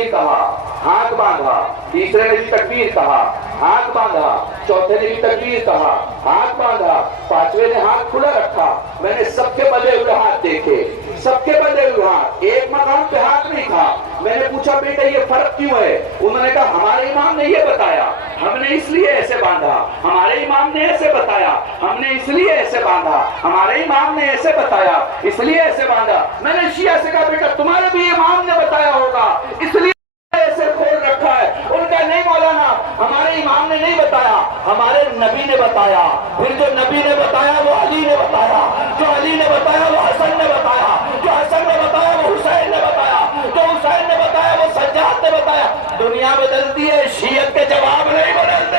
تکبیر کہا، ہاتھ باندھا، تیسرے نے بھی تکبیر کہا، ہاتھ باندھا، چوتھے نے بھی تکبیر کہا، ہاتھ باندھا، پانچویں نے ہاتھ کھلا رکھا۔ میں نے سب کے بندھے ہوئے ہاتھ دیکھے، سب کے بندھے ہوئے ہاتھ، ایک مقام پہ ہاتھ نہیں تھا۔ میں نے پوچھا بیٹا یہ فرق کیوں ہے؟ انہوں نے کہا ہمارے امام نے یہ بتایا، ہم نے اس لیے ایسے باندھا، ہمارے امام نے ایسے بتایا، ہم نے اس لیے ایسے باندھا، ہمارے امام نے ایسے بتایا، اس لیے ایسے باندھا۔ میں نے شیعہ سے کہا بیٹا تمہارے بھی امام نے بتایا ہوگا اس لیے ایسے کھول رکھا ہے۔ ان کا نہیں مولانا، ہمارے امام نے نہیں بتایا، ہمارے نبی نے بتایا۔ پھر جو نبی نے بتایا وہ علی نے بتایا، جو علی نے بتایا وہ حسن نے بتایا، جو حسن نے بتایا وہ حسین نے بتایا، جو حسین نے بتایا وہ سجاد نے بتایا۔ دنیا بدلتی ہے، شیعت کے جواب نہیں بدلتے۔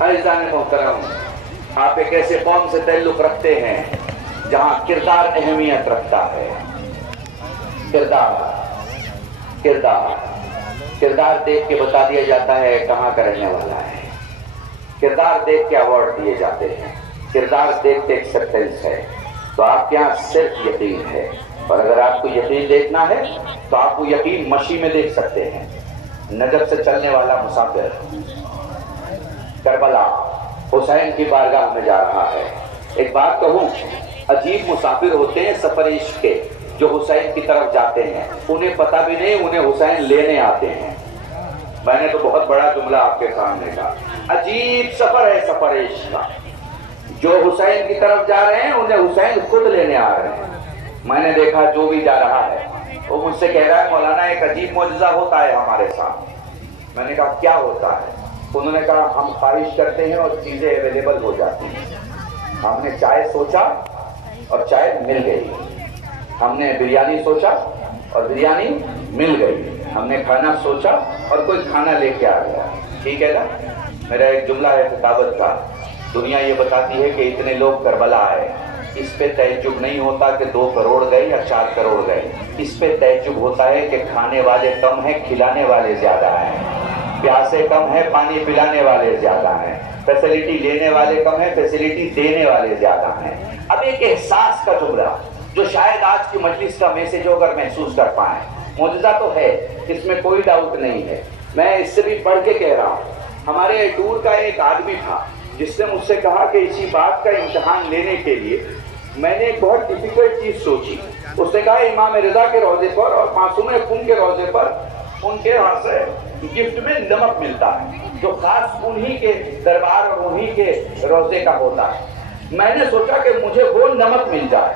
عزیزان محترم، آپ ایک ایسے قوم سے تعلق رکھتے ہیں جہاں کردار اہمیت رکھتا ہے۔ کردار دیکھ کے بتا دیا جاتا ہے کہاں کا رہنے والا ہے، کردار دیکھ کے ایوارڈ دیے جاتے ہیں، کردار دیکھ کے ایکسپٹنس ہے۔ تو آپ کے یہاں صرف یقین ہے، اور اگر آپ کو یقین دیکھنا ہے تو آپ کو یقین مشی میں دیکھ سکتے ہیں۔ نجف سے چلنے والا مسافر کربلا حسین کی بارگاہ میں جا رہا ہے۔ ایک بات کہوں، عجیب مسافر ہوتے ہیں سفر عشق کے جو حسین کی طرف جاتے ہیں، انہیں پتہ بھی نہیں انہیں حسین لینے آتے ہیں۔ میں نے تو بہت بڑا جملہ آپ کے سامنے کہا، عجیب سفر ہے سفر عشق کا۔ جو حسین کی طرف جا رہے ہیں انہیں حسین خود لینے آ رہے ہیں۔ میں نے دیکھا جو بھی جا رہا ہے وہ مجھ سے کہہ رہا ہے مولانا ایک عجیب معجزہ ہوتا ہے ہمارے ساتھ۔ میں نے کہا کیا ہوتا ہے؟ انہوں نے کہا ہم خواہش کرتے ہیں اور چیزیں اویلیبل ہو جاتی ہیں۔ ہم نے چائے سوچا اور چائے مل گئی، ہم نے بریانی سوچا اور بریانی مل گئی، ہم نے کھانا سوچا اور کوئی کھانا لے کے آ گیا۔ ٹھیک ہے نا؟ میرا ایک جملہ ہے خطابت کا، دنیا یہ بتاتی ہے کہ اتنے لوگ کربلا آئے، اس پہ تعجب نہیں ہوتا کہ 2 کروڑ گئے یا 4 کروڑ گئے، اس پہ تعجب ہوتا ہے کہ کھانے والے کم ہیں کھلانے والے زیادہ ہیں، پیاسے کم ہیں پانی پلانے والے زیادہ ہیں، فیسلٹی لینے والے کم ہیں فیسلٹی دینے والے زیادہ ہیں۔ اب ایک احساس کا جملہ جو شاید آج کی مجلس کا میسج ہو کر محسوس کر پائیں، معجزہ تو ہے، اس میں کوئی ڈاؤٹ نہیں ہے۔ میں اس سے بھی پڑھ کے کہہ رہا ہوں، ہمارے ٹور کا ایک آدمی تھا جس نے مجھ سے کہا کہ اسی بات کا امتحان لینے کے لیے میں نے ایک بہت ڈیفیکلٹ چیز سوچی۔ اس نے کہا امام رضا کے روضے پر اور معصوم خون کے روضے پر ان کے وہاں سے گفٹ میں نمک ملتا ہے جو خاص انہی کے دربار اور انہی کے روضے کا ہوتا ہے۔ میں نے سوچا کہ مجھے وہ نمک مل جائے۔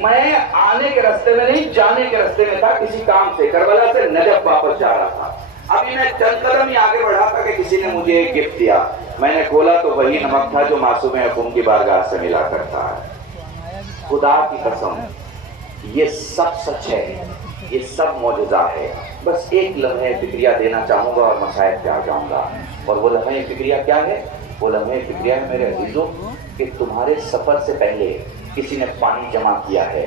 میں آنے کے راستے میں نہیں جانے کے راستے میں تھا کسی کام سے، کربلا سے نجف واپس جا رہا تھا۔ ابھی میں چند قدم ہی آگے بڑھا تھا کہ کسی نے مجھے ایک گفٹ دیا۔ میں نے کھولا تو وہی نمک تھا جو معصوم خون کی بارگاہ سے ملا کرتا ہے۔ خدا کی قسم یہ سب سچ ہے، یہ سب معجزہ ہے۔ بس ایک لمحہ فکریہ دینا چاہوں گا اور مسائل پہ آ جاؤں گا۔ اور وہ لمحہ فکریہ کیا ہے؟ وہ لمحہ فکریہ ہے میرے عزیزوں کہ تمہارے سفر سے پہلے کسی نے پانی جمع کیا ہے،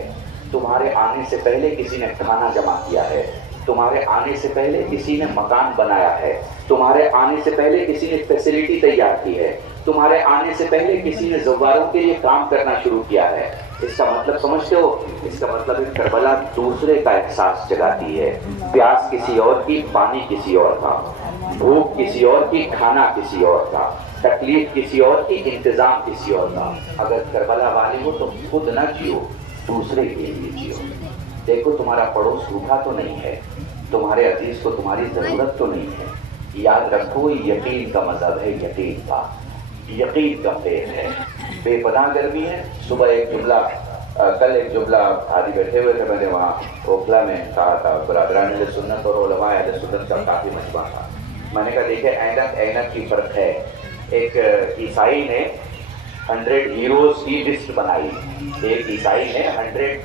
تمہارے آنے سے پہلے کسی نے کھانا جمع کیا ہے، تمہارے آنے سے پہلے کسی نے مکان بنایا ہے، تمہارے آنے سے پہلے کسی نے فیسلٹی تیار کی ہے، تمہارے آنے سے پہلے کسی نے زواروں کے لیے کام کرنا شروع کیا ہے۔ اس کا مطلب سمجھتے ہو؟ اس کا مطلب ہے کربلا دوسرے کا احساس جگاتی ہے۔ پیاس کسی اور کی، پانی کسی اور کا، بھوک کسی اور کی، کھانا کسی اور کا، تکلیف کسی اور کی، انتظام کسی اور کا۔ اگر کربلا والی ہو تو خود نہ جیو، دوسرے کے لیے جیو۔ دیکھو تمہارا پڑوس بھوکا تو نہیں ہے، تمہارے عزیز کو تمہاری ضرورت تو نہیں ہے۔ یاد رکھو یقین کا مذہب ہے، یقین کا، یقین کا فیض ہے۔ بے پناہ گرمی ہے۔ صبح ایک جملہ، کل ایک جملہ حاجی بیٹھے ہوئے تھے، میں نے وہاں اوکھلا میں کہا تھا، برادران اہل سنت اور علماء اہل سنت کا کافی مجمع تھا۔ میں نے کہا دیکھیں اینت کی فرق ہے۔ ایک عیسائی نے 100 ہیروز کی لسٹ بنائی، ایک عیسائی نے 100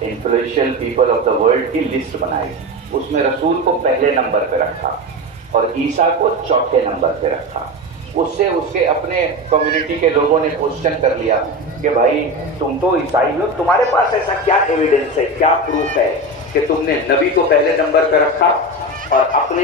influential people of the world کی لسٹ بنائی۔ اس میں رسول کو پہلے نمبر پہ رکھا اور عیسیٰ کو چوتھے نمبر پہ رکھا۔ اس سے اس کے اپنے کمیونٹی کے لوگوں نے کوشچن کر لیا کہ بھائی تم تو عیسائی ہو، تمہارے پاس ایسا کیا ایویڈنس ہے، کیا پروف ہے کہ تم نے نبی کو پہلے نمبر پہ رکھا اور اپنے